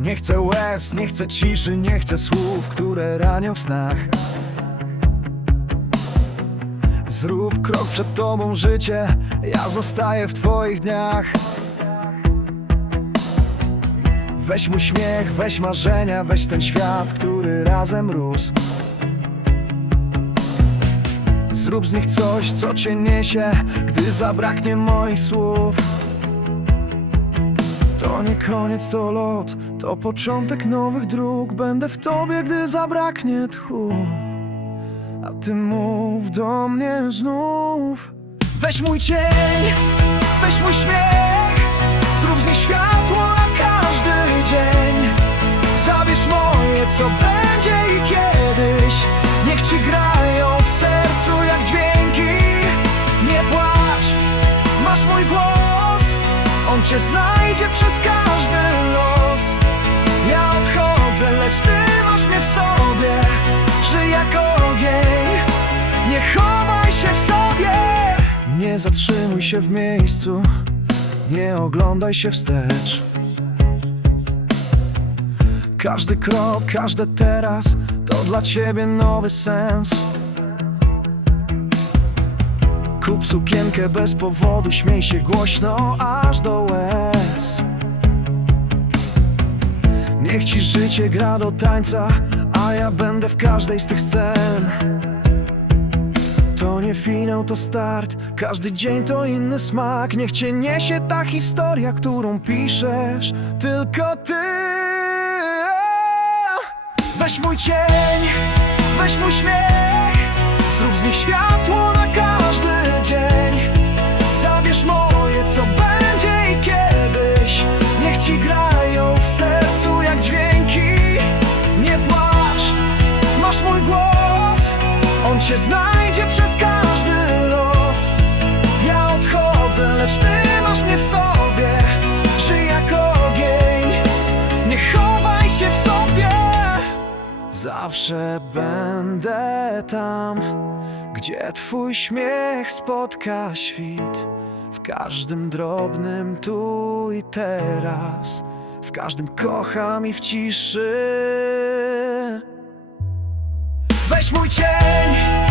Nie chcę łez, nie chcę ciszy, nie chcę słów, które ranią w snach. Zrób krok przed tobą życie, ja zostaję w twoich dniach. Weź mój śmiech, weź marzenia, weź ten świat, który razem rósł. Zrób z nich coś, co cię niesie, gdy zabraknie moich słów To nie koniec, to lot, to początek nowych dróg. Będę w tobie, gdy zabraknie tchu. A ty mów do mnie znów. Weź mój cień, weź mój śmiech Zrób z nich światło na każdy dzień. Zabierz moje, co będzie Cię znajdzie przez każdy los. Ja odchodzę, lecz ty masz mnie w sobie. Żyj jak ogień. Nie chowaj się w sobie. Nie zatrzymuj się w miejscu. Nie oglądaj się wstecz. Każdy krok, każde teraz to dla ciebie nowy sens. Kup sukienkę bez powodu, śmiej się głośno aż do łez. Niech ci życie gra do tańca, a ja będę w każdej z tych scen. To nie finał, to start, każdy dzień to inny smak. Niech cię niesie ta historia, którą piszesz, tylko ty. Weź mój cień, weź mój śmiech Zrób z nich światło na każdy dzień. Zabierz moje, co będzie i kiedyś. Niech ci grają w sercu jak dźwięki. Nie płacz, masz mój głos. On cię znajdzie przez każdy los. Ja odchodzę, lecz ty Zawsze będę tam Gdzie twój śmiech spotka świt. W każdym drobnym tu i teraz W każdym kocham i w ciszy. Weź mój cień,